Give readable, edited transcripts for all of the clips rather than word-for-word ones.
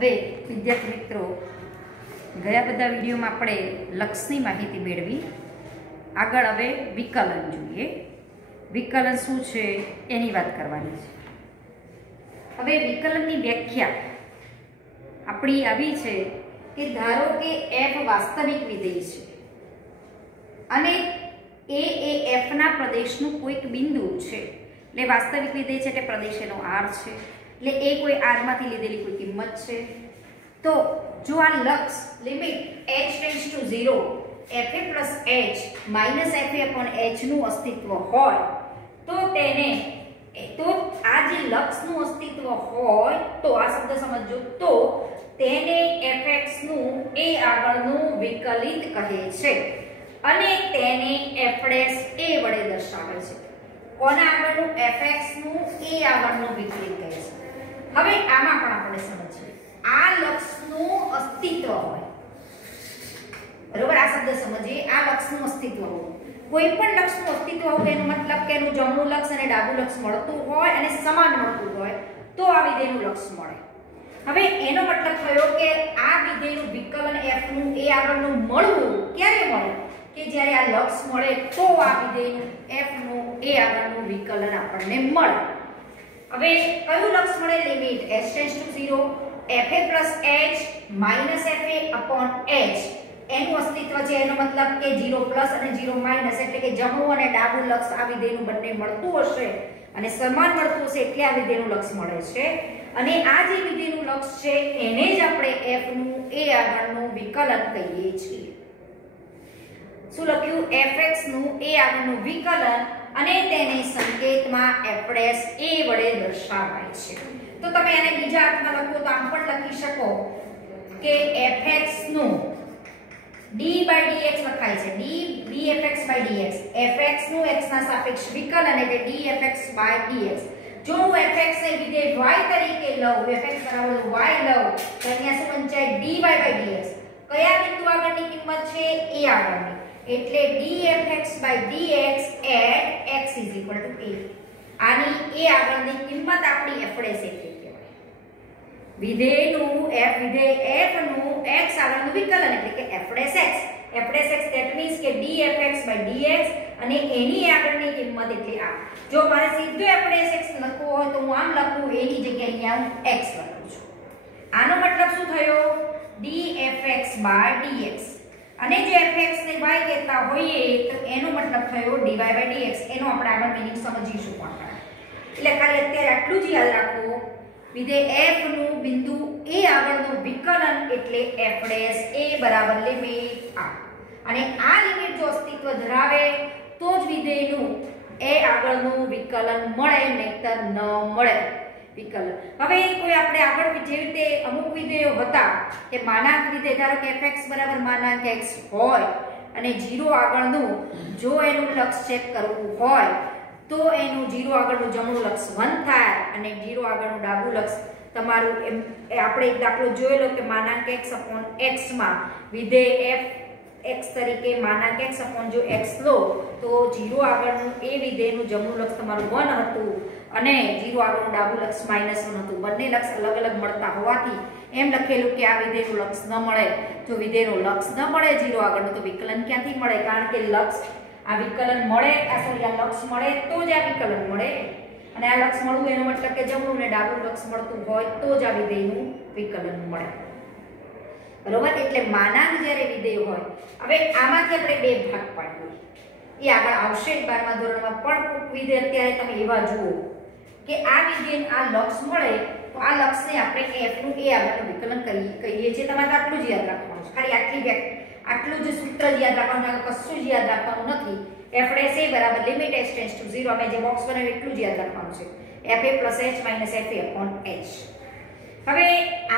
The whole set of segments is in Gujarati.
હવે વિદ્યાર્થી મિત્રો, ગયા બધા વિડીયોમાં આપણે લક્ષની માહિતી મેળવી. આગળ હવે વિકલન જોઈએ. વિકલન શું છે એની વાત કરવાની છે. હવે વિકલનની વ્યાખ્યા આપણી આવી છે કે ધારો કે f વાસ્તવિક વિધેય છે અને એ f ના પ્રદેશનું કોઈક બિંદુ છે. એટલે વાસ્તવિક વિધેય છે એટલે પ્રદેશ એનો r છે, એટલે એ કોઈ r માંથી લીધેલી કોઈ કિંમત છે. તો જો આ લક્ષ limit h tends to 0 fa plus h minus fa upon h નું અસ્તિત્વ હોય તો તેને આ જે લક્ષનું અસ્તિત્વ હોય તો આ શબ્દ સમજો, તો તેને fx નું a આગળનું વિકલિત કહે છે અને તેને f' a વડે દર્શાવે છે. કોના આગળનું? fx નું a આગળનું વિકલિત કહે છે. હવે આમાં પણ આપણે સમજીએ, આ લક્ષનું અસ્તિત્વ હોય, બરોબર? આ શબ્દ સમજીએ, આ લક્ષનું અસ્તિત્વ હોય. કોઈ પણ લક્ષનું અસ્તિત્વ હોય એનો મતલબ કે એનું જમણું લક્ષ અને ડાબું લક્ષ મળતું હોય અને સમાન મળતું હોય તો આ વિધેયનું લક્ષ મળે. હવે એનો મતલબ થયો કે આ વિધેયનું વિકલન f નું a આગળનું મળવું ક્યારે મળે? કે જ્યારે આ લક્ષ મળે તો આ વિધેયનું f નું a આગળનું વિકલન આપણને મળે. હવે કયું લક્ષ મળે? Limit h tends to 0 fa plus h minus fa upon h એનું અસ્તિત્વ છે. એનો મતલબ કે 0 પ્લસ અને 0 માઇનસ એટલે કે જમણું અને ડાબું લક્ષ આ વિધેયનું બંને મળતું હશે અને સમાન મળતું હશે એટલે આ વિધેયનું લક્ષ મળે છે. અને આ જે વિધેયનું લક્ષ છે એને જ આપણે f નું a આગળનું વિકલન કહીએ છીએ. શું લખ્યું? fx નું a આગળનું વિકલન અને તેને સંકેતમાં f' a વડે દર્શાવાય છે. તો તમે આને બીજા અર્થમાં લખો તો આમ પણ લખી શકો કે fx નું d/dx લખાય છે, dfx/dx. fx નું x ના સાપેક્ષ વિકલન એટલે dfx/dx. જો હું fx ને વિધેય y તરીકે લઉં, fx બરાબર y લઉં તો અહીંયા શું બનશે? dy/dx. કયા બિંદુ આગળની કિંમત છે? a આગળની, એટલે dfx/dx at x = a. આની a આગળની કિંમત આપણી f' એટલે કહેવાય. વિધેયનું વિધેય f નું x આગળનું વિકલન એટલે કે f'(x). that means કે dfx/dx અને એની આગળની કિંમત એટલે આ. જો મારે સીધો f'(x) લખવો હોય તો હું આમ લખું, એની જગ્યાએ અહીંયા હું x લખું છું. આનો મતલબ શું થયો? dfx/dx. અને જે fx ને y કહેતા હોઈએ તો એનો મતલબ થયો dy/dx. એનો આપણે આગળ મીનિંગ સમજીશું પણ. એટલે ખાલી અત્યારે આટલું જ યાદ રાખો, વિધેય f નું બિંદુ a આગળનું વિકલન એટલે f' a બરાબર લિમિટ આ. અને આ લિમિટ જો અસ્તિત્વ ધરાવે તો જ વિધેયનું a આગળનું વિકલન મળે, નહીતર ન મળે વિકલન. હવે કોઈ આપણે આગળ જે રીતે અમુક વિધેયો હતા કે માનાંક વિધેય, ધારો કે fx બરાબર માનાંક x હોય અને 0 આગળનું જો એનું લક્ષ ચેક કરવું હોય તો એનું 0 આગળનું જમણું લક્ષ 1 થાય અને 0 આગળનું ડાબું લક્ષ તમારું એમ. આપણે એક દાખલો જોયેલો કે માનાંક x અપોન x માં વિધેય f x તરીકે માનાંક x અપોન જો x લો તો 0 આગળનું એ વિધેયનું જમણું લક્ષ તમારું 1 હતું અને 0 આગળનું ડાબું લક્ષ -1 હતું. બંને લક્ષ અલગ અલગ મળતા હોવાથી એમ લખેલું કે આ વિધેયનું લક્ષ ન મળે. જો વિધેયનું લક્ષ ન મળે 0 આગળનું તો વિકલન ક્યાંથી મળે? કારણ કે લક્ષ આ વિકલન મળે, આ લક્ષ મળે તો જ આ વિકલન મળે. અને આ લક્ષ મળવું એનો મતલબ કે જમણું ને ડાબું લક્ષ મળતું હોય તો જ આ વિધેયનું વિકલન મળે, બરોબર? એટલે માનાંક જ્યારે વિધેય હોય, હવે આમાંથી આપણે બે ભાગ પાડીએ, એ આગળ આવશે 12મા ધોરણમાં. પણ વિધેય અત્યારે તમે એવા જુઓ કે આ વિધેય આ લક્ષ મળે તો આ લક્ષને આપણે f નું a આગળનું વિકલન કહીએ છીએ. તમારે આટલું જ યાદ રાખવાનું છે, ખાલી આટલું જ સૂત્ર જ યાદ રાખવાનું, કશું જ યાદ રાખવાનું નથી. f' a બરાબર લિમિટ h ટેન્ડ્સ ટુ 0. અમે જે બોક્સ બનાવ્યું એટલું જ યાદ રાખવાનું છે, fa plus h minus fa upon h. હવે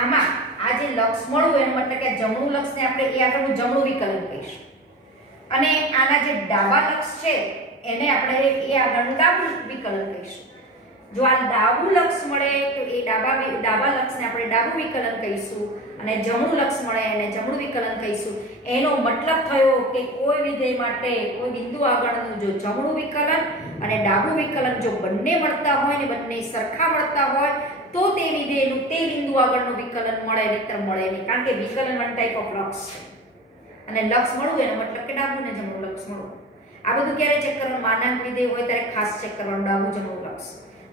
આમાં આ જે લક્ષ મળવું એનો મતલબ કે જમણું લક્ષને આપણે એ આગળનું જમણું વિકલન કહીશું અને આના જે ડાબા લક્ષ છે એને આપણે એ આગળનું ડાબું વિકલન કહીશું. જો આ ડાબું લક્ષ મળે તો એ ડાબા લક્ષને આપણે ડાબું વિકલન કહીશું અને જમણું લક્ષ મળે એને જમણું વિકલન કહીશું. એનો મતલબ થયો કે કોઈ વિધેય માટે કોઈ બિંદુ આગળનું જો જમણું વિકલન અને ડાબું વિકલન જો બંને મળતા હોય ને બંને સરખા મળતા હોય તો તે વિધેયનું તે બિંદુ બિંદુ આગળનું વિકલન મળે નહીતર મળે નહીં, કારણ કે વિકલન વન ટાઈપ ઓફ લક્ષ છે અને લક્ષ મળવું એનો મતલબ કે ડાબું ને જમણું લક્ષ મળવું. આ બધું ક્યારે ચેક કરવાનું? માનાંક વિધેય હોય ત્યારે ખાસ ચેક કરવાનું ડાબું જમણું લક્ષ.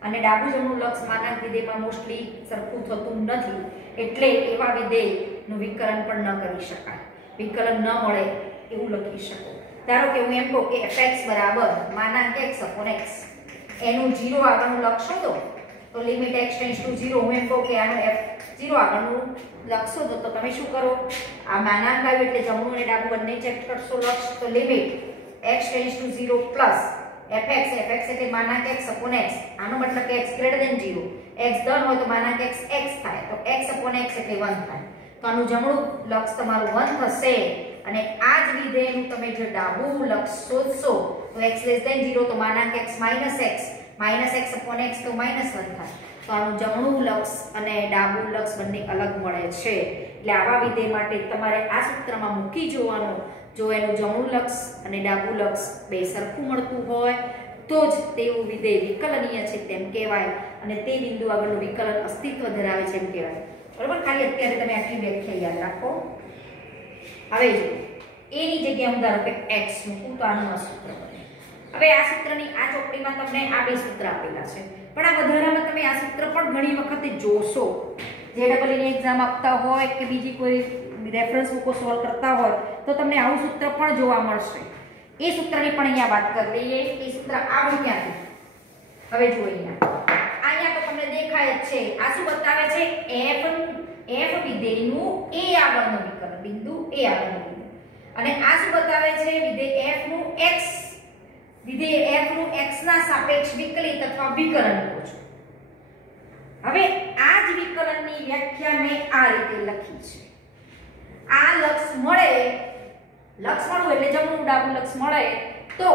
અને ડાબું જમણું લક્ષ માનાંક વિધેયમાં મોસ્ટલી સરખું થતું નથી, એટલે એવા વિધેયનું વિકલન પણ ન કરી શકાય. વિકલન ન મળે એવું લખી શકો. ધારો કે હું એમ કહું કે fx બરાબર માનાંક x upon x, એનું 0 આગળનું લક્ષ શોધો તો લિમિટ x ટેન્ડ્સ ટુ 0. હું એમ કહું કે આનું f0 આગળનું લક્ષ શોધો તો તમે શું કરો? આ માનાંક આવ્યું એટલે જમણું અને ડાબું બંને ચેક કરશો લક્ષ, તો limit x tends to 0 plus fx એટલે માનાંક x upon x, આનો મતલબ કે x ગ્રેટર ધેન 0, x ધન હોય તો માનાંક x x થાય, તો x upon x એટલે 1 થાય. તો આનું જમણું લક્ષ તમારું 1 થશે અને આ જ વિધેયનું તમે જો ડાબું લક્ષ શોધશો તો x less than 0 તો માનાંક x minus x upon x તો -1 થાય. તો આનું જમણું લક્ષ અને ડાબું લક્ષ બંને અલગ મળે છે. એટલે આવા વિધેય માટે તમારે આ સૂત્રમાં મૂકી જોવાનું. જો એનું જમણું લક્ષ અને ડાબું લક્ષ બે સરખું મળતું હોય તો જ તેવું વિધેય વિકલનીય છે તેમ કહેવાય અને તે બિંદુ આગળનું વિકલન અસ્તિત્વ ધરાવે છે એમ કહેવાય. બરાબર? ખાલી અત્યારે તમે આટલી વ્યાખ્યા યાદ રાખો. હવે જો એની જગ્યાએ હું ધારો કે x મૂકું તો આનું આ સૂત્ર બને. હવે આ સૂત્રની આ ચોપડીમાં તમને આ બે સૂત્ર આપેલા છે, પણ આ વધારામાં તમે આ સૂત્ર પણ ઘણી વખત જોશો. JEE ની એક્ઝામ આપતા હોય કે બીજી કોઈ રેફરન્સ બુકો સોલ્વ કરતા હોય તો તમને આવું સૂત્ર પણ જોવા મળશે. એ સૂત્રની પણ અહીંયા વાત કરી લઈએ. એ સૂત્ર આવ્યું ક્યાંથી? હવે જો અહીંયા તો તમને દેખાય જ છે. આ શું બતાવે છે? f વિધેયનું a આગળનું વિકલન, બિંદુ a આગળનું વિકલન. અને આ શું બતાવે છે? વિધેય f નું x ના સાપેક્ષ વિકલિત અથવા વિકલન કહો છો. હવે આ જ વિકલનની વ્યાખ્યા મેં આ રીતે લખી છે. આ લક્ષ મળવું એટલે જમણું ડાબું લક્ષ મળે તો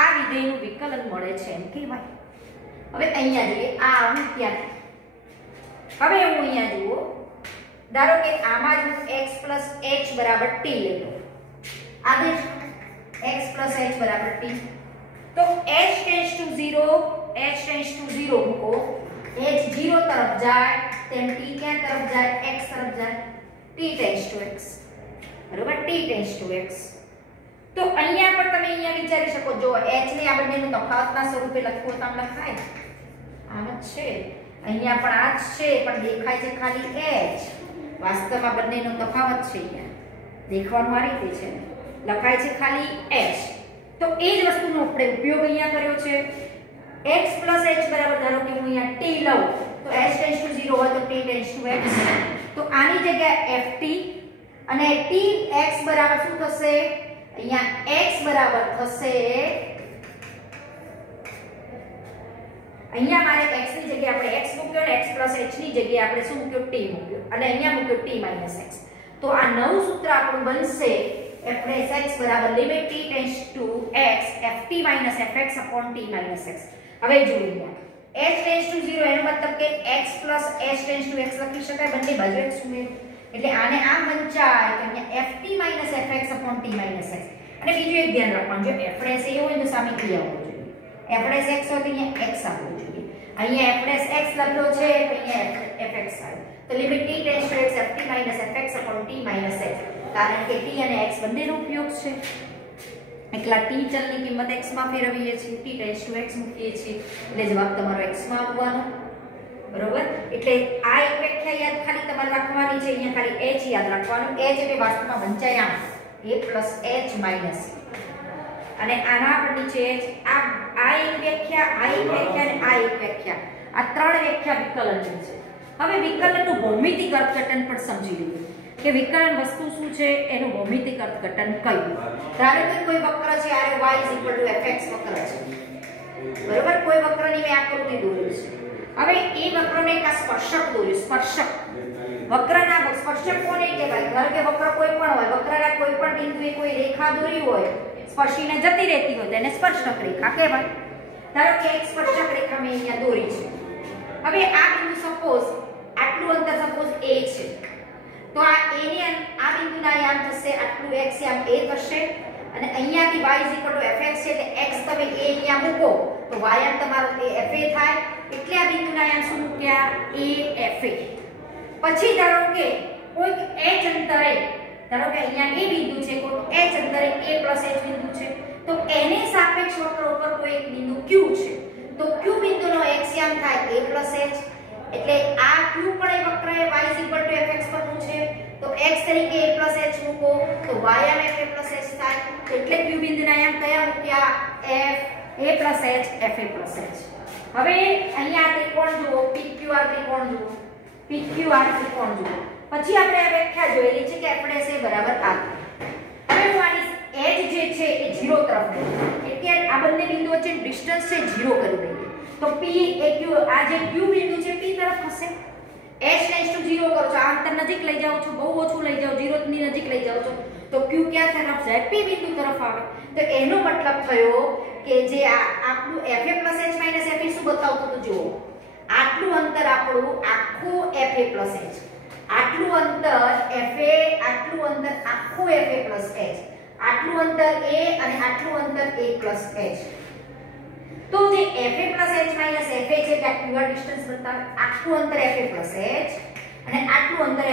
આ વિધેયનું વિકલન મળે છે એમ કહેવાય. હવે અહીંયા જોઈએ આ આવ્યું ક્યાંથી? હવે હું અહીંયા જુઓ, ધારો કે આમાં જ x h બરાબર t લેતો, આદેશ x h બરાબર t, તો h ટેન્ડ્સ ટુ 0 મૂકો, h 0 તરફ જાય તેમ t ક્યાં તરફ જાય? x તરફ જાય, t ટેન્ડ્સ ટુ x. બરોબર? t tends to x. તો અહીંયા પણ તમે અહીંયા વિચારી શકો, જો h ને આ બંનેનું તફાવતના સ્વરૂપે લખવું તો આમ લખાય, આમ જ છે. અહીંયા પણ આ જ છે, પણ દેખાય છે ખાલી h. વાસ્તવમાં બંનેનો તફાવત છે. અહીંયા દેખવાનું આ રીતે છે, લખાય છે ખાલી h. તો એ જ વસ્તુનો આપણે ઉપયોગ અહીંયા કર્યો છે. x h બરાબર, ધારો કે હું અહીંયા t લઉં તો h ટેન્ડ્સ ટુ 0 હોય તો t ટેન્ડ્સ ટુ x. તો આની જગ્યાએ ft અને t x બરાબર શું થશે? અહીંયા x બરાબર થશે, અહીંયા મારે x ની જગ્યાએ આપણે x મૂક્યો અને x h ની જગ્યાએ આપણે શું મૂક્યો? t મૂક્યો અને અહીંયા મૂક્યો t x. તો આ નવું સૂત્ર આપણું બનશે f' x બરાબર limit t tends to x ft fx upon t x. હવે જોઈએ h ટેન્ડ્સ ટુ 0 એનો મતલબ કે x h tends to x લખી શકાય, બંને બાજુ x ઉમેરો એટલે આને આમ વંચાય કે અહીંયા ft fx upon t x. અને બીજું એક ધ્યાન રાખવાનું, જો f' એ હોય તો સામે t આવવું જોઈએ. f' x હોય તો અહીંયા x આવવું જોઈએ. અહીંયા f' x લખ્યો છે તો અહીંયા fx આવે. તો limit t tends to x ft fx upon t x. કારણ કે t અને x બંનેનો ઉપયોગ છે. એકલા t ચલની કિંમત x માં ફેરવીએ છીએ, t ટેન્ડ્સ ટુ x મૂકીએ છીએ એટલે જવાબ તમારો x માં આવવાનો. બરોબર? એટલે આ એક વ્યાખ્યા યાદ ખાલી તમારે રાખવાની છે. અહીંયા ખાલી h યાદ રાખવાનું. h એટલે વાસ્તવમાં વંચાય આમ a h minus. અને આના પર નીચે આ એક વ્યાખ્યા, આ એક વ્યાખ્યા અને આ એક વ્યાખ્યા, આ ત્રણ વ્યાખ્યા વિકલનની છે. હવે વિકલનનું ભૌમિતિક અર્થઘટન પણ સમજી લઈએ કે વિકલન વસ્તુ શું છે, એનું ભૌમિતિક અર્થઘટન કયું. ધારો કે કોઈ વક્ર છે r y fx વક્ર છે. બરોબર? કોઈ વક્રની મેં આકૃતિ દોરી છે. હવે એ વક્રને એક સ્પર્શક દોર્યું, સ્પર્શક. વક્રના સ્પર્શક કોને કહેવાય? ધારો કે વક્ર કોઈ પણ હોય, વક્રના કોઈ પણ બિંદુએ કોઈ રેખા દોરી હોય, સ્પર્શીને જતી રહેતી હોય તેને સ્પર્શક રેખા કહેવાય. ધારો કે એક સ્પર્શક રેખા મેં અહીંયા દોરી છે. હવે આ બિંદુ સપોઝ આટલું અંતર સપોઝ a છે, તો આ a ની આ બિંદુના યામ થશે આટલું x યામ a થશે અને અહીંયાથી y fx છે એટલે x તમે a અહીંયા મૂકો તો y યામ તમારો a fa થાય. એટલે આ બિંદુના યામ શું મૂક્યા? a fa. પછી ધારો કે કોઈક h અંતરે, ધારો કે અહીંયા a બિંદુ છે, કોઈક h અંતરે a h બિંદુ છે, તો એને સાપેક્ષ વક્ર ઉપર કોઈ એક બિંદુ q છે, તો q બિંદુનો એક્સિયમ થાય a h, એટલે આ q પણ એ વક્ર y fx પરનું છે, તો x તરીકે a h મૂકો તો y આમ f a h થાય, એટલે q બિંદુના આયામ કયા મૂક્યા f a h f a h. હવે અહીંયા ત્રિકોણ જુઓ, pqr ત્રિકોણ જુઓ, pqr ત્રિકોણ જુઓ. પછી આપણે આ વ્યાખ્યા જોયેલી છે કે f' એ બરાબર આ. હવે હું આની h જે છે એ 0 તરફ લઉં, એટલે આ બંને બિંદુ વચ્ચે ડિસ્ટન્સ છે 0 કરી દઈએ, તો p એ q, આ જે q બિંદુ છે p તરફ હશે. h → 0 કરો છો, આ અંતર નજીક લઈ જાઓ છો, બહુ ઓછું લઈ જાઓ, 0 ની નજીક લઈ જાઓ છો, તો q ક્યાં તરફ જાય? p બિંદુ તરફ આવે. તો એનો મતલબ થયો કે જે આ આપણું fa h fa શું બતાવતું હતું જુઓ, આટલું અંતર આપણું આખું fa h, આટલું અંતર fa, આટલું અંતર આખું fa h, આટલું અંતર a અને આટલું અંતર a h. તો જે fa h fa છે કે ક્યુઆર ડિસ્ટન્સ બતાવે, આખું અંતર fa h અને આટલું અંતર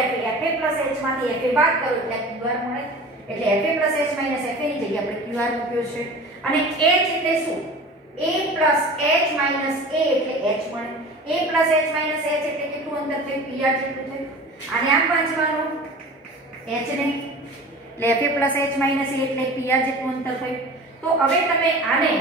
fa h માંથી fa બાદ કરો એટલે ક્યુઆર મળે, એટલે fa h fa ની જગ્યાએ આપણે ક્યુઆર મૂક્યો છે. અને h એટલે શું? a h a એટલે h મળે, a h h એટલે કેટલું અંતર થયું? pr જેટલું થયું. આને આમ વાંચવાનું h ને, એટલે fa h a એટલે pr જેટલું અંતર થયું. તો હવે તમે આને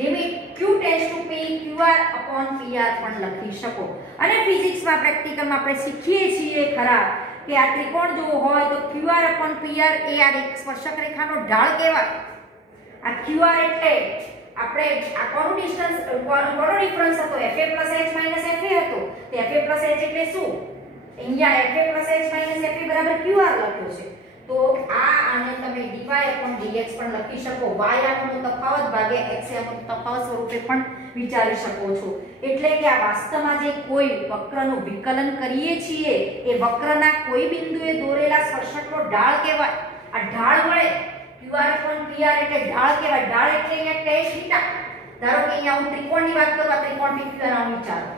limit q tends to p qr/pr પણ લખી શકો. અને ફિઝિક્સમાં પ્રેક્ટિકલમાં આપણે શીખીએ છીએ ખરા કે આ ત્રિકોણ જો હોય તો qr/pr એ આ સ્પર્શક રેખાનો ઢાળ કહેવાય. આ qr એટલે આપણે આ કોનો ડિસ્ટન્સ, કોનો ડિફરન્સ હતો? fa h fa હતો. તે fa h એટલે શું? અહીંયા fa h fa બરાબર qr લખ્યો છે. તો આ આને તમે dy/dx પણ લખી શકો, y આનો તફાવત ભાગ્યા x આનો તફાવત સ્વરૂપે પણ વિચારી શકો છો. એટલે કે આ વાસ્તવમાં જે કોઈ વક્રનું વિકલન કરીએ છીએ એ વક્રના કોઈ બિંદુએ દોરેલા સ્પર્શકનો ઢાળ કહેવાય. આ ઢાળ મળે qr/pr એટલે ઢાળ કહેવાય. ઢાળ એટલે અહીંયા tan થીટા. ધારો કે અહીંયા હું ત્રિકોણની વાત કરું, આ ત્રિકોણ pqr આમ વિચારો,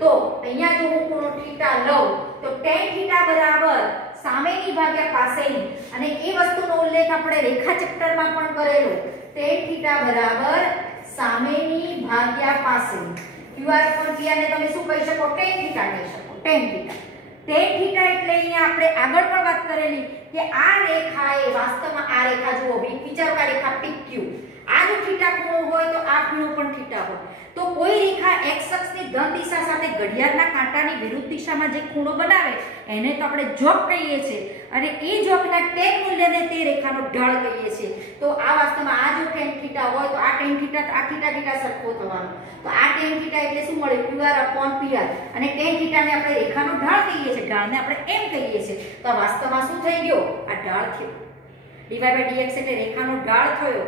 તો અહીંયા જો હું ખૂણો થીટા લઉં તો tan થીટા બરાબર સામેની ભાગ્યા પાસેની, અને એ વસ્તુનો ઉલ્લેખ આપણે રેખા ચેપ્ટરમાં પણ કરેલો, tan થીટા બરાબર સામેની ભાગ્યા પાસેની. qr/pr ને તમે શું કહી શકો? tan થીટા કહી શકો, tan થીટા. tan થીટા એટલે અહીંયા આપણે આગળ પણ વાત કરેલી કે આ રેખા એ વાસ્તવમાં આ રેખા જુઓ, વિચારો કે આ રેખા pq, આ જો થીટા ખૂણો હોય તો આ ખૂણો પણ થીટા હોય. તો કોઈ રેખા x અક્ષની ધન દિશા સાથે ઘડિયાળના કાંટાની વિરુદ્ધ દિશામાં જે ખૂણો બનાવે એને તો આપણે જોક કહીએ છીએ, અને એ જોકના tan મૂલ્યને તે રેખાનો ઢાળ કહીએ છીએ. તો આ વાસ્તવમાં આ જો tan થીટા હોય તો આ tan થીટા, આ થીટા સરખો થવાનો. તો આ tan થીટા એટલે શું મળે? qr/pr. અને tan થીટાને આપણે રેખાનો ઢાળ કહીએ છીએ, ઢાળને આપણે m કહીએ છીએ. તો વાસ્તવમાં શું થઈ ગયો? આ ઢાળ થયો. dy/dx એટલે રેખાનો ઢાળ થયો,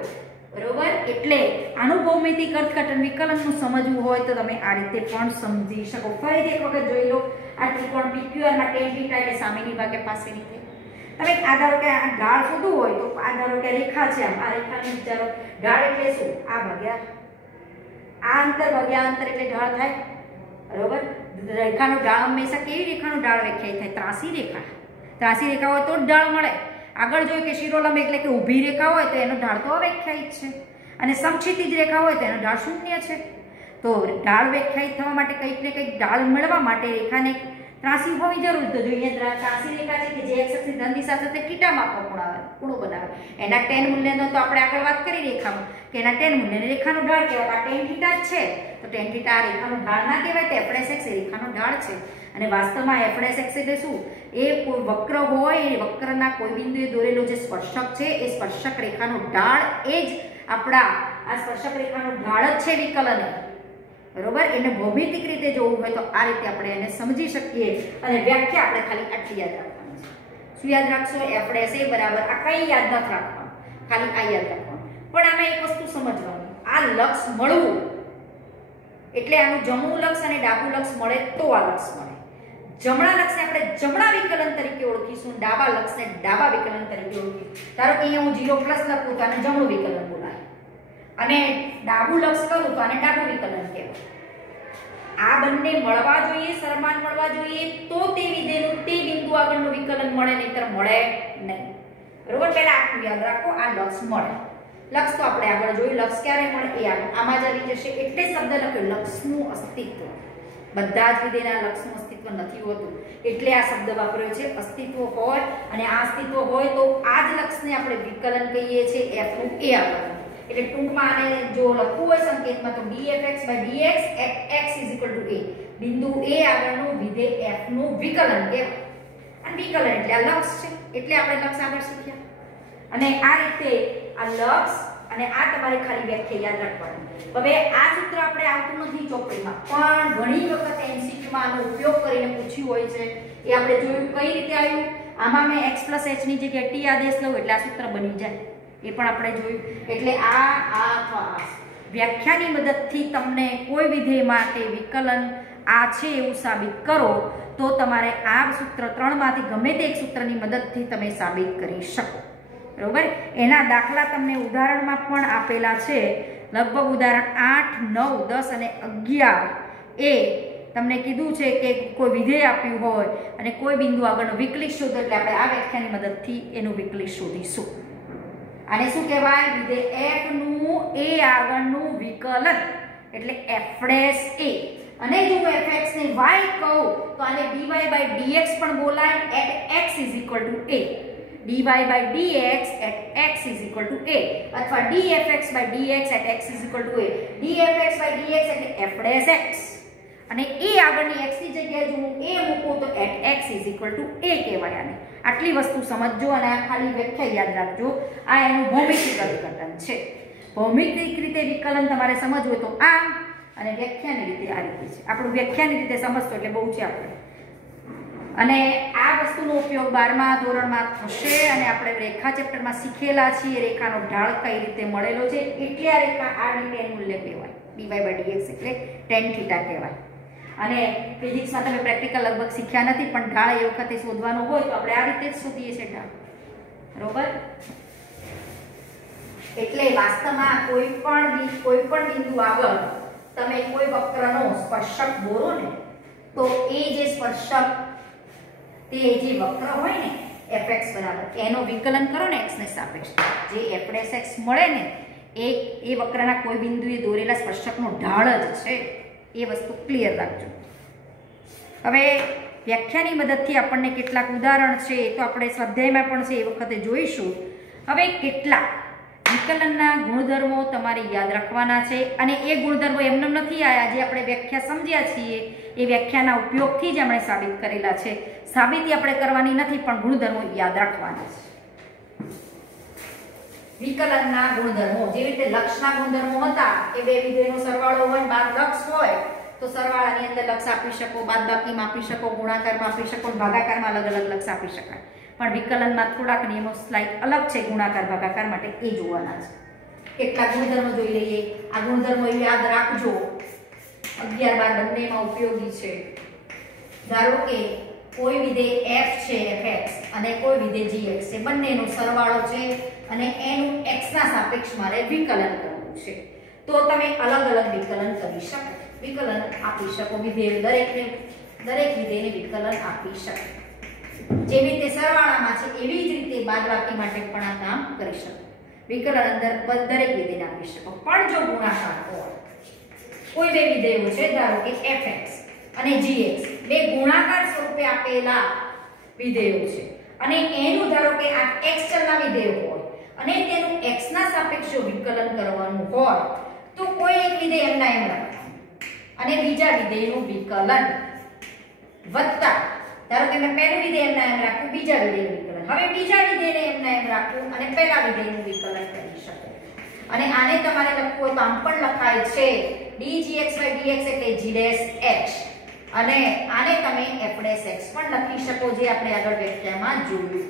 બરોબર. એટલે આનું ભૌમિતિક અર્થઘટન વિકલનનું સમજવું હોય તો તમે આ રીતે પણ સમજી શકો. ફરીથી એક વખત જોઈ લો, આ ત્રિકોણ pqr માં tan થીટા એટલે સામેની ભાગે પાસેની થઈ. તમે આ ધારો કે આ ઢાળ શોધવું હોય તો આ ધારો કે રેખા છે, આમ આ રેખાને વિચારો, ઢાળ એટલે શું? આ ભાગ્યા આ અંતર ભાગ્યા અંતર એટલે ઢાળ થાય, બરોબર. રેખાનો ઢાળ હંમેશા કેવી રેખાનો ઢાળ વ્યાખ્યાયિત થાય? ત્રાસી રેખા. ત્રાસી રેખા હોય તો જ ઢાળ મળે. આગળ જોઈએ કે શિરોલંબ એટલે કે ઊભી રેખા હોય તો એનો ઢાળ તો અવ્યાખ્યાયિત છે, અને સમક્ષિતિજ રેખા હોય તો એનો ઢાળ શૂન્ય છે. તો ઢાળ વ્યાખ્યાયિત થવા માટે કંઈક ને કંઈક ઢાળ મેળવવા માટે રેખાને ત્રાસી હોવી જરૂરી. તો જોઈએ ત્રાસી રેખા છે કે જે x અક્ષની ધન દિશા સાથે થીટામાં ખૂણો બનાવે, એના tan મૂલ્યનો તો આપણે આગળ વાત કરી રેખામાં કે એના tan મૂલ્યને રેખાનો ઢાળ કહેવાય. આ tan થીટા જ છે, તો tan થીટા આ રેખાનો ઢાળ ના કહેવાય, તે f' એ રેખાનો ઢાળ છે. અને વાસ્તવમાં f' એટલે શું? એ કોઈ વક્ર હોય, એ વક્રના કોઈ બિંદુએ દોરેલો જે સ્પર્શક છે એ સ્પર્શક રેખાનો ઢાળ એ જ આપણા આ સ્પર્શક રેખાનો ઢાળ જ છે વિકલન, બરોબર. એને ભૌમિતિક રીતે જોવું હોય તો આ રીતે આપણે એને સમજી શકીએ. અને વ્યાખ્યા આપણે ખાલી આટલી યાદ રાખવાની છે. શું યાદ રાખશો? f' એ બરાબર, આ કઈ યાદ નથી રાખવાનું, ખાલી આ યાદ રાખવાનું. પણ આમાં એક વસ્તુ સમજવાની, આ લક્ષ મળવું એટલે આનું જમણું લક્ષ અને ડાબું લક્ષ મળે તો આ લક્ષ મળે. જમણા લક્ષને આપણે જમણા વિકલન તરીકે ઓળખીશું, ડાબા લક્ષને ડાબા વિકલન તરીકે ઓળખીશું. ધારો કે અહીંયા હું 0 પ્લસ લખું તો આને જમણું વિકલન બોલાય, અને ડાબું લક્ષ કરું તો આને ડાબું વિકલન કહેવાય. આ બંને મળવા જોઈએ, સમાન મળવા જોઈએ, તો તે વિધેયનું આગળનું વિકલન મળે, નહીતર મળે નહીં. બરોબર, પહેલા આટલું યાદ રાખો, આ લક્ષ મળે. લક્ષ તો આપણે આગળ જોયું, લક્ષ ક્યારે મળે એ આગળ આમાં જ આવી જશે. એટલે શબ્દ લખ્યો લક્ષનું અસ્તિત્વ. બધા જ વિધેયના લક્ષનું અસ્તિત્વ નથી હોતું, એટલે આ શબ્દ વાપર્યો છે. અસ્તિત્વ હોય અને આ અસ્તિત્વ હોય તો આ જ લક્ષને આપણે વિકલન કહીએ છીએ, f નું a આગળ. એટલે ટૂંકમાં આને જો લખવું હોય સંકેતમાં તો dfx/dx at x = a. બિંદુ a આગળનું વિધેય f નું વિકલન કહેવાય. અને વિકલન એટલે આ લક્ષ છે, એટલે આપણે લક્ષ આગળ શીખ્યા. અને આ રીતે આ લક્ષ અને આ તમારે ખાલી વ્યાખ્યા યાદ રાખવાની. હવે આ સૂત્ર આપણે આવતું નથી ચોપડીમાં, પણ ઘણી વખત MCQ માં આનો ઉપયોગ કરીને પૂછ્યું હોય છે. એ આપણે જોયું કઈ રીતે આવ્યું. આમાં મેં x + h ની જગ્યાએ t આદેશ લઉં એટલે આ સૂત્ર બની જાય, એ પણ આપણે જોયું. એટલે આ વ્યાખ્યાની મદદથી તમને કોઈ વિધેય માટે વિકલન આ છે એવું સાબિત કરો તો તમારે આ સૂત્ર ત્રણમાંથી ગમે તે એક સૂત્રની મદદથી તમે સાબિત કરી શકો. બરોબર, એના દાખલા તમને ઉદાહરણમાં પણ આપેલા છે. લગભગ ઉદાહરણ 8, 9, 10 અને 11 એ તમને કીધું છે કે કોઈ વિધેય આપ્યું હોય અને કોઈ બિંદુ આગળનો વિકલિત શોધો, એટલે આપણે આ વ્યાખ્યાની મદદથી એનું વિકલિત શોધીશું. આને શું કહેવાય? વિધેય f નું a આગળનું વિકલન, એટલે f'(a). અને જો હું fx ને y કહું તો આને dy/dx પણ બોલાય at x = a. dy/dx at x = a અથવા dfx/dx at x = a. dfx/dx એટલે f'(x). અને a આગળની x ની જગ્યાએ જો હું a મૂકું તો at x = a કહેવાય. આને આટલી વસ્તુ સમજજો અને આ ખાલી વ્યાખ્યા યાદ રાખજો. આ એનું ભૌમિતિક અર્થઘટન છે. ભૌમિતિક રીતે વિકલન તમારે સમજવું હોય તો આ, અને વ્યાખ્યાની રીતે આ રીતે છે. આપણું વ્યાખ્યાની રીતે સમજતો એટલે બહુ છે આપણે. અને આ વસ્તુનો ઉપયોગ 12મા ધોરણમાં થશે અને આપણે રેખા ચેપ્ટરમાં શીખેલા છીએ રેખાનો ઢાળ કઈ રીતે મળેલો છે. એટલે આ રેખા આ રીતે એનું મૂલ્ય કહેવાય. dy/dx એટલે tan θ કહેવાય. અને ફિઝિક્સમાં તમે પ્રેક્ટિકલ લગભગ શીખ્યા નથી, પણ ઢાળ એ વખતે શોધવાનો હોય તો આપણે આ રીતે જ શોધીએ છીએ ઢાળ. બરોબર, એટલે વાસ્તવમાં કોઈ પણ બિંદુ આગળ તમે કોઈ વક્રનો સ્પર્શક દોરો ને તો એ જે સ્પર્શક તે જે વક્ર હોય ને fx બરાબર એનો વિકલન કરો ને x ને સાપેક્ષ, જે f'(x) મળે ને એ વક્રના કોઈ બિંદુએ દોરેલા સ્પર્શકનો ઢાળ જ છે. એ વસ્તુ ક્લિયર રાખજો. હવે વ્યાખ્યાની મદદથી આપણને કેટલાક ઉદાહરણ છે એ તો આપણે સ્વાધ્યાયમાં પણ છે એ વખતે જોઈશું. હવે કેટલાક વિકલનના ગુણધર્મો તમારે યાદ રાખવાના છે અને એ ગુણધર્મો એમને નથી આયા, જે આપણે વ્યાખ્યા સમજ્યા છીએ એ વ્યાખ્યાના ઉપયોગથી જ આપણે સાબિત કરેલા છે. સાબિતી આપણે કરવાની નથી, પણ ગુણધર્મો યાદ રાખવાના છે. વિકલનના ગુણધર્મો જેવી રીતે લક્ષના ગુણધર્મો હતા કે બે વિધેયનો સરવાળો હોય બાદ લક્ષ હોય તો સરવાળાની અંદર લક્ષ આપી શકો, બાદબાકીમાં આપી શકો, ગુણાકારમાં આપી શકો, ભાગાકારમાં અલગ અલગ લક્ષ આપી શકાય. પણ વિકલનમાં થોડાક નિયમો સ્લાઇડ અલગ છે ગુણાકાર ભાગાકાર માટે, એ જોવાના છે. કેટલાક ગુણધર્મો જોઈ લઈએ. આ ગુણધર્મો યાદ રાખજો, 11, 12 બંનેમાં ઉપયોગી છે. ધારો કે કોઈ વિધેય f છે fx અને કોઈ વિધેય gx છે, બંનેનો સરવાળો છે અને એનું x ના સાપેક્ષ મારે વિકલન કરવું છે, તો તમે અલગ અલગ વિકલન કરી શકો, વિકલન આપી શકો. વિધેય દરેક વિધેયને વિકલન આપી શકો. જેવી રીતે સરવાળામાં છે એવી જ રીતે બાદબાકી માટે પણ આ કામ કરી શકો. વિકલન અંદર દરેક વિધેયને આપી શકો. પણ જો ગુણાકાર હોય, કોઈ બે વિધેયો છે ધારો કે fx અને gx, બે ગુણાકાર સ્વરૂપે આપેલા વિધેયો છે અને એનું ધારો કે આ x ચલના વિધેયો હોય અને તેનું x ના સાપેક્ષે વિકલન કરવાનું હોય તો કોઈ એક વિધેય એમના એમ રાખવાનું અને બીજા વિધેયનું વિકલન વત્તા, ધારો કે મેં પહેલું વિધેય એમના એમ રાખ્યું, બીજા વિધેયનું વિકલન, હવે બીજા વિધેયને એમના એમ રાખવું અને પહેલા વિધેયનું વિકલન કરી શકો. અને આને તમારે લખવું હોય તો આમ પણ લખાય છે dgx/dx એટલે g'(x) અને આને તમે f'(x) પણ લખી શકો, જે આપણે આગળ વ્યાખ્યામાં જોયું.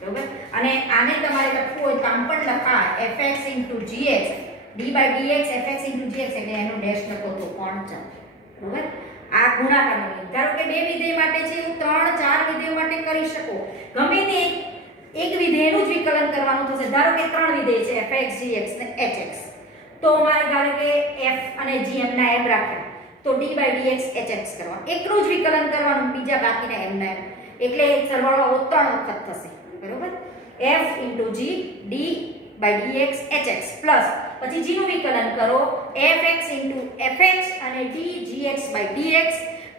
બરોબર, અને આને તમારે લખવું હોય તો આમ પણ લખાય fx/gx, d/dx fx/gx એટલે એનો ડેશ લખો તો પણ ચાલે. બરોબર, આ ગુણાકારનો નિયમ. ધારો કે બે વિધેય માટે છે એવું 3-4 વિધેયો માટે કરી શકો. ગમે તે એક વિધેયનું જ વિકલન કરવાનું થશે. ધારો કે 3 વિધેય છે fx, gx ને hx, તો મારે ધારો કે f અને g એમના એમ રાખ્યા તો d/dx hx કરવા, એકનું જ વિકલન કરવાનું, બીજા બાકીના એમના એમ. એટલે સરવાળો આવો 3 વખત થશે બરોબર f * g d/dx hx plus પછી g નું વિકલન કરો fx * fh અને d/gx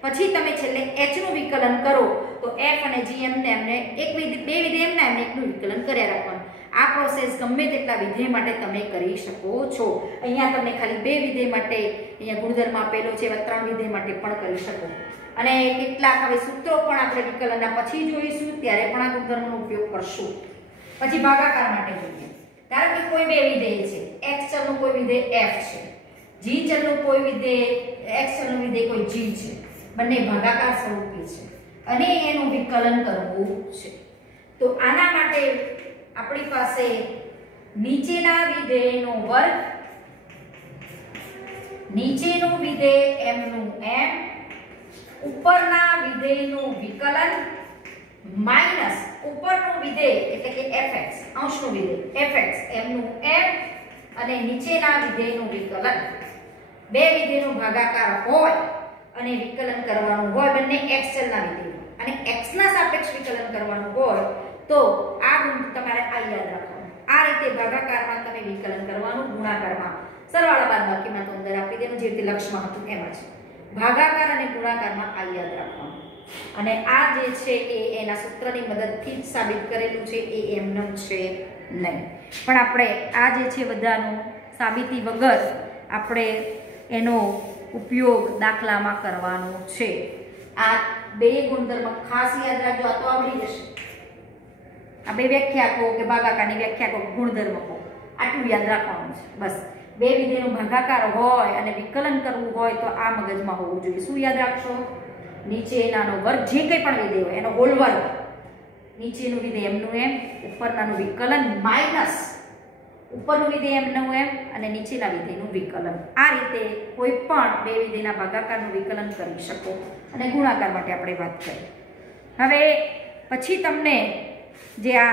પછી તમે છેલ્લે h નું વિકલન કરો તો f અને g એમને એક વિધેય બે વિધેય એમને એકનું વિકલન કર્યા રાખવાનું આ પ્રોસેસ ગમે તેટલા વિધેય માટે તમે કરી શકો છો અહીંયા તમને ખાલી બે વિધેય માટે અહીંયા ગુણધર્મ આપેલો છે એવા 3 વિધેય માટે પણ કરી શકો અને કેટલાક હવે સૂત્રો પણ આપણે વિકલનના પછી જોઈશું ત્યારે પણ આ ગુણધર્મનો ઉપયોગ કરશું પછી ભાગાકાર માટે જોઈએ ધારો કે કોઈ બે વિધેય છે x ચલનું કોઈ વિધેય f છે g ચલનું કોઈ વિધેય x ચલનું વિધેય કોઈ g છે બંને ભાગાકાર સ્વરૂપે છે અને એનું વિકલન કરવું છે તો આના માટે આપણી પાસે નીચેના વિધેયનો વર્ગ નીચેનું વિધેય m નું m ઉપરના વિધેયનું વિકલન માઈનસ ઉપરનું વિધેય એટલે કે fx અંશનું વિધેય fx m નું m અને નીચેના વિધેયનું વિકલન બે વિધેયનો ભાગાકાર હોય અને વિકલન કરવાનું હોય બંને x ચલના વિધેય અને x ના સાપેક્ષ વિકલન કરવાનું હોય તો આ ગુણ તમારે આ યાદ રાખવાનું આ રીતે ભાગાકારમાં તમે વિકલન કરવાનું ગુણાકારમાં સરવાળા બાદબાકીમાં તો અંદર આપી દેવાનું જે રીતે લક્ષમાં હતું એમ જ ભાગાકાર અને ગુણાકારમાં આ યાદ રાખવાનું અને આ જે છે એ એના સૂત્રની મદદથી જ સાબિત કરેલું છે એ એમનેમ છે નહીં પણ આપણે આ જે છે બધાનું સાબિતી વગર આપણે એનો ઉપયોગ દાખલામાં કરવાનો છે આ બે ગુણધર્મ ખાસ યાદ રાખજો આ તો આવડી જશે આ બે વ્યાખ્યા કહો કે ભાગાકારની વ્યાખ્યા કહો ગુણધર્મ કહો આટલું યાદ રાખવાનું છે બસ બે વિધેયનો ભાગાકાર હોય અને વિકલન કરવું હોય તો આ મગજમાં હોવું જોઈએ શું યાદ રાખશો નીચેનાનો વર્ગ જે કંઈ પણ વિધેય હોય એનો હોલ વર્ગ નીચેનું વિધેય m નું m ઉપરનાનું વિકલન માઈનસ ઉપરનું વિધેય m નું m અને નીચેના વિધેયનું વિકલન આ રીતે કોઈ પણ બે વિધેયના ભાગાકારનું વિકલન કરી શકો અને ગુણાકાર માટે આપણે વાત કરી હવે પછી તમને જે આ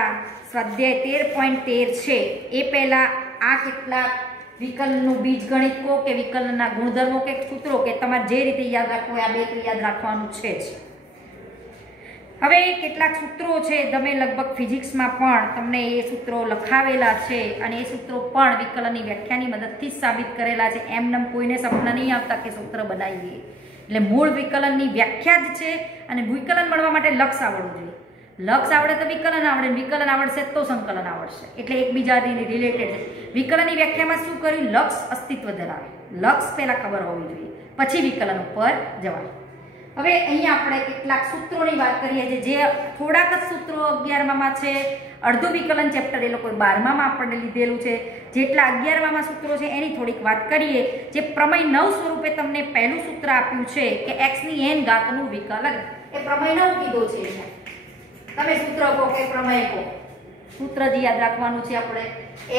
સ્વાધ્યાય 13.13 છે એ પહેલા આ કેટલાક વિકલનનું બીજગણિત કહો કે વિકલનના ગુણધર્મો કે સૂત્રો કે તમારે જે રીતે યાદ રાખવું હોય આ બે તો યાદ રાખવાનું છે જ હવે કેટલાક સૂત્રો છે તમે લગભગ ફિઝિક્સમાં પણ તમને એ સૂત્રો લખાવેલા છે અને એ સૂત્રો પણ વિકલનની વ્યાખ્યાની મદદથી જ સાબિત કરેલા છે એમનેમ કોઈને સપના નહીં આવતા કે સૂત્ર બનાવીએ એટલે મૂળ વિકલનની વ્યાખ્યા જ છે અને વિકલન મળવા માટે લક્ષ આવડવું જોઈએ લક્ષ આવડે તો વિકલન આવડે વિકલન આવડશે તો સંકલન આવડશે એટલે એકબીજાની રિલેટેડ છે વિકલનની વ્યાખ્યામાં શું કર્યું લક્ષ અસ્તિત્વ ધરાવે લક્ષ પહેલા ખબર હોવી જોઈએ પછી વિકલન ઉપર જવાય હવે અહીંયા આપણે કેટલાક સૂત્રોની વાત કરીએ જે થોડાક જ સૂત્રો 11માં છે અડધું વિકલન ચેપ્ટર એ લોકો 12માં આપણને લીધેલું છે જેટલા 11માં સૂત્રો છે એની થોડીક વાત કરીએ જે પ્રમેય 9 સ્વરૂપે તમને પહેલું સૂત્ર આપ્યું છે કે x ની n ઘાતનું વિકલન એ પ્રમેય 9 કીધો છે તમે સૂત્ર કહો કે પ્રમેય કહો સૂત્ર જે યાદ રાખવાનું છે આપણે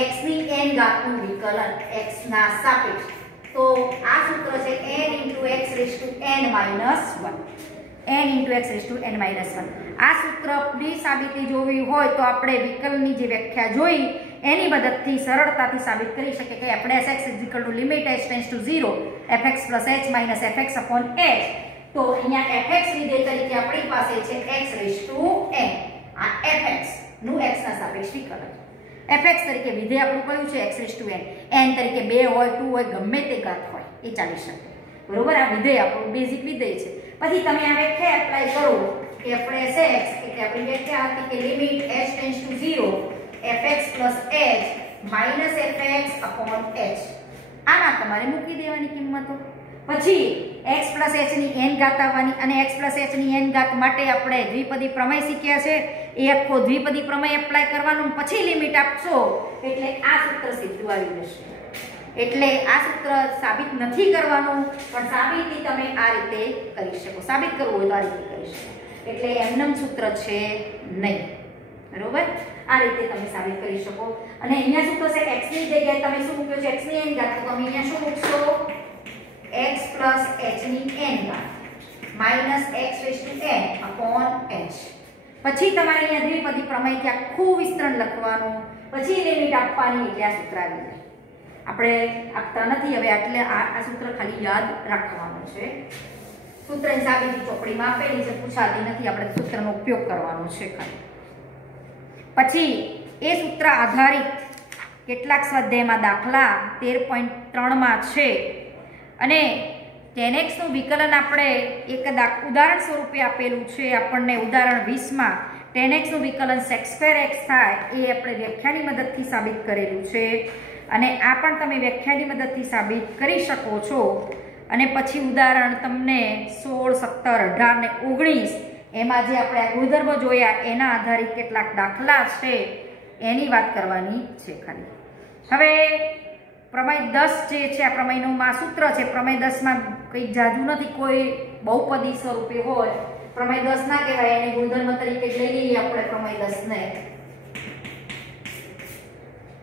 x ની n ઘાતનું વિકલન x ના સાપેક્ષ તો આ સૂત્ર છે n × x⁻n - 1 n × x⁻n - 1 આ સૂત્રની સાબિતી જોવી હોય તો આપણે વિકલનની જે વ્યાખ્યા જોઈ એની મદદથી સરળતાથી સાબિત કરી શકીએ કે f(x) = limit h → 0 fx + h - fx/h તો અહીંયા fx વિધેય તરીકે આપણી પાસે છે x⁻n આ fx નું x ના સાપેક્ષ વિકલન fx તરીકે વિધેય આપણું કયું છે x⁻n n તરીકે 2 હોય 2 હોય ગમે તે ઘાત હોય એ ચાલી શકે બરોબર આ વિધેય આપણું બેઝિક વિધેય છે પછી તમે આ વ્યાખ્યા એપ્લાય કરો કે આપણે x એટલે આપણી વ્યાખ્યા હતી કે limit h → 0 fx + h - fx/h આના તમારે મૂકી દેવાની કિંમતો પછી x + h ની n ઘાત આવવાની અને x + h ની n ઘાત માટે આપણે દ્વિપદી પ્રમેય શીખ્યા છે એ આખો દ્વિપદી પ્રમેય એપ્લાય કરવાનું પછી લિમિટ આપશો એટલે આ સૂત્ર સીધું આવી જશે એટલે આ સૂત્ર સાબિત નથી કરવાનું પણ સાબિતી તમે આ રીતે કરી શકો સાબિત કરવું હોય તો આ રીતે કરી શકો એટલે એમનેમ સૂત્ર છે નહીં બરોબર આ રીતે તમે સાબિત કરી શકો અને અહીંયા શું થશે x ની જગ્યાએ તમે શું મૂક્યો છે x ની n ઘાત તો તમે અહીંયા શું મૂકશો x + h ની n ઘાત - x⁻n/h પછી તમારે અહીંયા દ્વિપદી પ્રમેયથી આખું વિસ્તરણ લખવાનું પછી લિમિટ આપવાની એટલે આ સૂત્ર આવી જાય આપણે આપતા નથી હવે એટલે આ સૂત્ર ખાલી યાદ રાખવાનું છે સૂત્રની સાબિતી ચોપડીમાં આપેલી છે, પૂછાતી નથી, આપણે સૂત્રનો ઉપયોગ કરવાનો છે ખાલી. પછી એ સૂત્ર આધારિત કેટલાક સ્વાધ્યાયમાં દાખલા 13.3 માં છે અને tan x નું વિકલન આપણે એક ઉદાહરણ સ્વરૂપે આપેલું છે આપણને. ઉદાહરણ 20 માં tan x નું વિકલન sec2x થાય એ આપણે વ્યાખ્યાની મદદથી સાબિત કરેલું છે અને આ પણ તમે વ્યાખ્યાની મદદથી સાબિત કરી શકો છો. અને પછી ઉદાહરણ તમને 16, 17, 18 ને 19 એમાં જે આપણે આ ગુણધર્મો જોયા એના આધારિત કેટલાક દાખલા છે એની વાત કરવાની છે ખાલી. હવે પ્રમેય 10 જે છે આ પ્રમેયનું સૂત્ર છે. પ્રમેય 10 માં કંઈ જાજુ નથી, કોઈ બહુપદી સ્વરૂપે હોય. પ્રમેય 10 ના કહેવાય, એને ગુણધર્મ તરીકે જ લઈ લઈએ આપણે પ્રમેય 10 ને.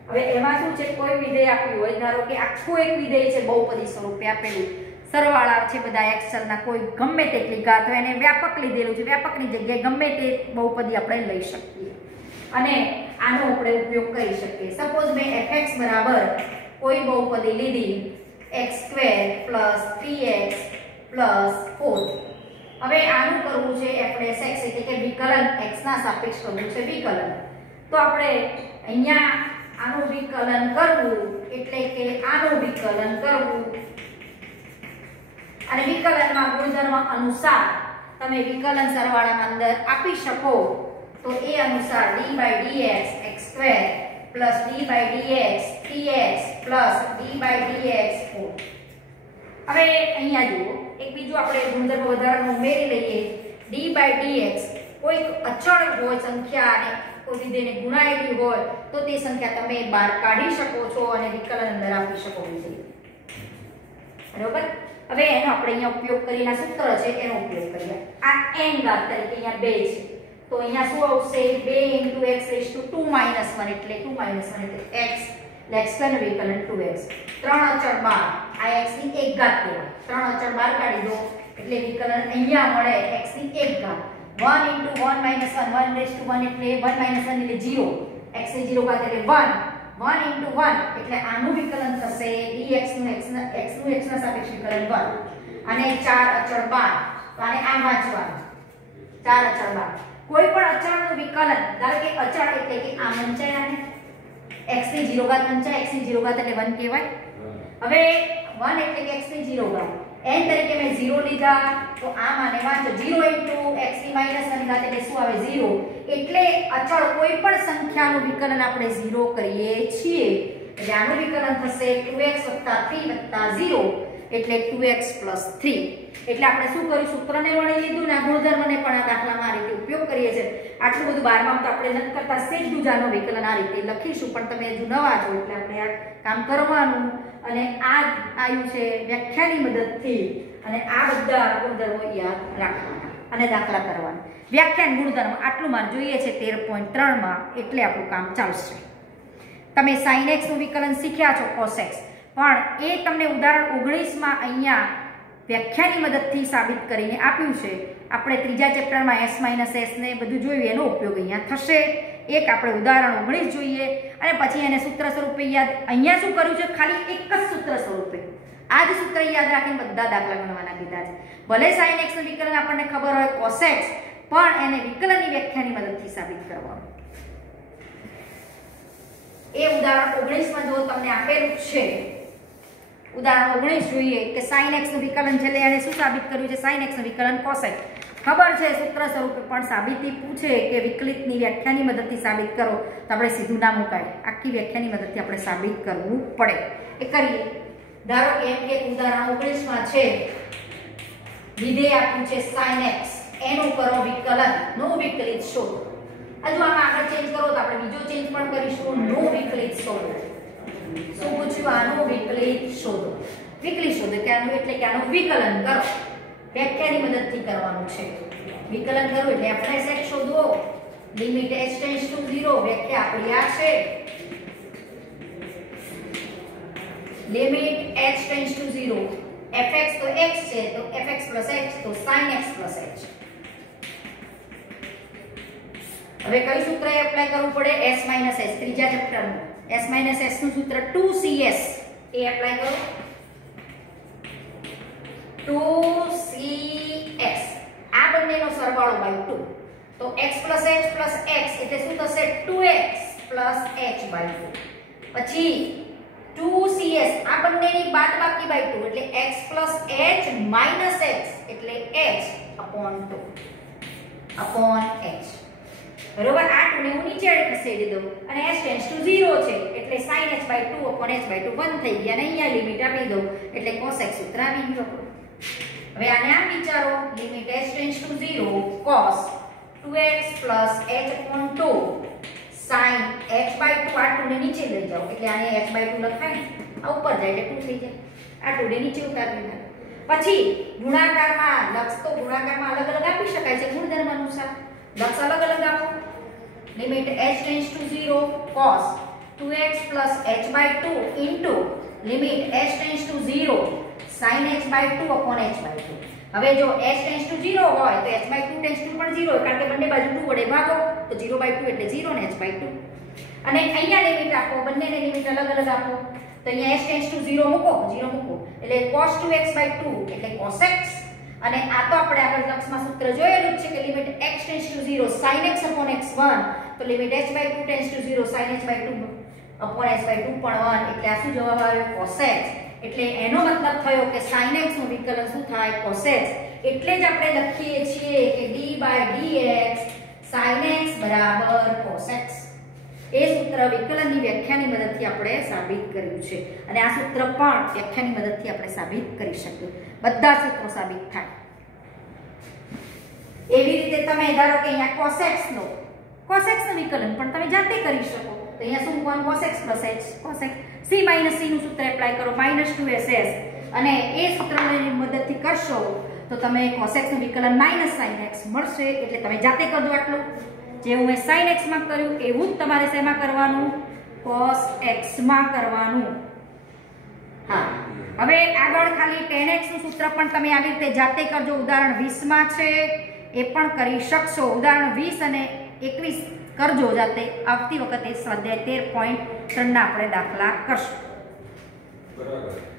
હવે એમાં શું છે, કોઈ વિધેય આપ્યું હોય, ધારો કે આખું એક વિધેય છે બહુપદી સ્વરૂપે આપેલું, સરવાળા છે બધા એક્સલના, કોઈ ગમે તેટલી ઘાત હોય, એને વ્યાપક લીધેલું છે, વ્યાપકની જગ્યાએ ગમે તે બહુપદી આપણે લઈ શકીએ અને આનો આપણે ઉપયોગ કરી શકીએ. સપોઝ મેં fx બરાબર કોઈ બહુપદી લીધી x² + 3x + 4. હવે આનું કરવું છે f' એટલે કે વિકલન x ના સાપેક્ષ કરવું છે વિકલન. તો આપણે અહીંયા આનું વિકલન કરવું એટલે કે આનું વિકલન કરવું અને વિકલનમાં ગુણધર્મ અનુસાર તમે વિકલન સરવાળામાં અંદર આપી શકો તો એ અનુસાર d/dx x² + d/dx 3x + d/dx 4. હવે અહીંયા જુઓ, એક બીજું આપણે ગુણધર્મ વધારાનો ઉમેરી લઈએ. d/dx કોઈ અચળ હોય સંખ્યા અને કોઈ વિધેયને ગુણાયેલી હોય તો તે સંખ્યા તમે બહાર કાઢી શકો છો અને વિકલન અંદર આપી શકો છો. બરોબર. હવે એનો આપણે અહીંયા ઉપયોગ કરીને સૂત્ર છે એનો ઉપયોગ કરીએ. આ n ઘાત તરીકે અહીંયા 2 છે તો અહીંયા શું આવશે, 2 × x⁻2 - 1 એટલે 2 - 1 એટલે x x² વિકલન 2x. 3 અચળ 12 આ x ની 1 ઘાત કહેવાય. 3 અચળ 12 કાઢી દો એટલે વિકલન અહીંયા મળે x ની 1 ઘાત. 1 × 1 - 1 1 એટલે 1 - 1 એટલે 0, x ની 0 ઘાત એટલે 1. 1 × 1 એટલે આનું વિકલન થશે dx નું x ના સાપેક્ષ વિકલન 1 અને 4 અચળ 12 તો આને આમ વાંચવાનું 4 અચળ 12. કોઈ પણ અચળનું વિકલન, ધારો કે અચળ એટલે કે આ વંચાય આને x ની 0 ઘાત વંચાય, x ની 0 ઘાત એટલે 1 કહેવાય. હવે 1 એટલે કે x ની 0 ઘાત, n તરીકે મેં 0 લીધા તો આમ આને વાંચો 0 × x ની -1 ઘાત એટલે શું આવે 0. એટલે અચળ કોઈ પણ સંખ્યાનું વિકલન આપણે 0 કરીએ છીએ એટલે આનું વિકલન થશે 2x + 3 + 0 એટલે 2x + 3. એટલે આપણે શું કર્યું, સૂત્રને વણી લીધું ને આ ગુણધર્મને પણ આ દાખલામાં આ રીતે ઉપયોગ કરીએ છીએ. આટલું બધું 12માં તો આપણે નથી કરતા, સીધું જ આનું વિકલન આ રીતે લખીશું, પણ તમે હજુ નવા છો એટલે આપણે આ કામ કરવાનું અને આ આવ્યું છે વ્યાખ્યાની મદદથી અને આ બધા ગુણધર્મો યાદ રાખવાના અને દાખલા કરવાના. વ્યાખ્યાન ગુણધર્મ આટલું માર જોઈએ છે 13.3 માં એટલે આપણું કામ ચાલશે. તમે sin x નું વિકલન શીખ્યા છો cos x, પણ એ તમને ઉદાહરણ 19 માં અહીંયા વ્યાખ્યાની મદદથી સાબિત કરીને આપ્યું છે. આપણે ત્રીજા ચેપ્ટરમાં s - s ને બધું જોયું, એનો ઉપયોગ અહીંયા થશે. એક આપણે ઉદાહરણ 19 જોઈએ અને પછી એને સૂત્ર સ્વરૂપે યાદ. અહીંયા શું કર્યું છે, ખાલી એક જ સૂત્ર સ્વરૂપે આ જ સૂત્ર યાદ રાખીને બધા દાખલા ગણવાના કીધા છે. ભલે sin x નું વિકલન આપણને ખબર હોય cos x, પણ એને વિકલનની વ્યાખ્યાની મદદથી સાબિત કરવાનું. એ ઉદાહરણ 19 માં જો તમને આપેલું છે, ઉદાહરણ 19 જોઈએ કે sin x નું વિકલન છે એટલે એને શું સાબિત કર્યું છે, sin x નું વિકલન cos x. ખબર છે સૂત્ર સ્વરૂપે, પણ સાબિતી પૂછે કે વિકલિતની વ્યાખ્યાની મદદથી સાબિત કરો તો આપણે સીધું ના મુકાય, આખી વ્યાખ્યાની મદદથી આપણે સાબિત કરવું પડે. એ કરીએ. ધારો કે એક ઉદાહરણ 19 માં છે વિધેય આપ્યું છે sin x, એનું કરો વિકલન, નો વિકલિત શોધો. હજુ આમાં આગળ ચેન્જ કરો તો આપણે બીજો ચેન્જ પણ કરીશું, નો વિકલિત શોધો. શું પૂછ્યું, આનું વિકલિત શોધો. વિકલિત શોધો કે આનું એટલે કે આનું વિકલન કરો, વ્યાખ્યાની મદદથી કરવાનું છે. વિકલન કરવું એટલે આપણે x શોધવો, લિમિટ h → 0, વ્યાખ્યા આપણી આ છે, લિમિટ h → 0, fx તો x છે તો fx + h તો sin x + h. હવે કયું સૂત્ર એપ્લાય કરવું પડે, s - s ત્રીજા ચેપ્ટરનું s - s નું સૂત્ર 2cs એ એપ્લાય કરો. 2cs 2 તો x plus x એટલે શું થશે 2x plus h by 2 પછી 2cs આ બંનેની બાદબાકી by 2 એટલે x plus h minus x એટલે h upon 2 upon h બરોબર આ 2 ને હું નીચે ખસેડી દઉં અને h ટેન્ડ્સ ટુ 0 છે એટલે sin h by 2 upon h by 2 બંધ થઈ ગયા અને અહીંયા લિમિટ આપી દઉં એટલે cos x સૂત્ર આવી ગયું હવે આને આમ વિચારો limit h tends to 0 cos 2x plus h upon 2 sin h by 2 આ 2 ને નીચે લઈ જાઓ એટલે આને h by 2 લખાય આ ઉપર જાય એટલે 2 થઈ જાય આ 2 ને નીચે ઉતારી દો પછી ગુણાકારમાં લક્ષ તો ગુણાકારમાં અલગ અલગ આપી શકાય છે ગુણધર્મ અનુસાર લક્ષ અલગ અલગ આપો limit h tends to 0 cos 2x plus h by 2 into limit h tends to 0 sin h by 2 upon h by 2 હવે જો h ટેન્ડ્સ ટુ 0 હોય તો h by 2 ટેન્ડ્સ ટુ પણ 0 કારણ કે બંને બાજુ 2 વડે ભાગો તો 0 by 2 એટલે 0 ને h by 2 અને અહીંયા લિમિટ આપો બંનેને લિમિટ અલગ અલગ આપો તો અહીંયા h ટેન્ડ્સ ટુ 0 મૂકો એટલે cos 2x by 2 એટલે cos x અને આ તો આપણે આગળ લક્ષમાં સૂત્ર જોયેલું છે કે limit x tends to 0 sin x upon x1 તો limit h by 2 tends to 0 sin h by 2 upon h by 2 પણ 1 એટલે આ શું જવાબ આવ્યો cos x એટલે એનો મતલબ થયો કે sin x નું વિકલન શું થાય cos x એટલે જ આપણે લખીએ છીએ કે d by dx sin x બરાબર cos x એ સૂત્ર વિકલનની વ્યાખ્યાની મદદથી આપણે સાબિત કર્યું છે અને આ સૂત્ર પણ વ્યાખ્યાની મદદથી આપણે સાબિત કરી શકીએ બધા સૂત્રો સાબિત થાય એવી રીતે તમે ધારો કે અહીંયા cos x નું વિકલન પણ તમે જાતે કરી શકો તો અહીંયા શું મૂકવાનું cos x plus h cos x c minus c નું સૂત્ર એપ્લાય કરો -2ss અને એ સૂત્રની મદદથી કરશો તો તમે cos x નું વિકલન -sin x મળશે એટલે તમે જાતે કરજો આટલું જેવું મેં sin x માં કર્યું એવું જ તમારે શેમાં કરવાનું cos x માં કરવાનું હા હવે આગળ ખાલી tan x નું સૂત્ર પણ તમે આવી રીતે જાતે કરજો ઉદાહરણ 20 માં છે એ પણ કરી શકશો ઉદાહરણ 20 અને 21 કરજો જાતે આવતી વખતે સ્વાધ્યાય 13.3 ના આપણે દાખલા કરશું બરાબર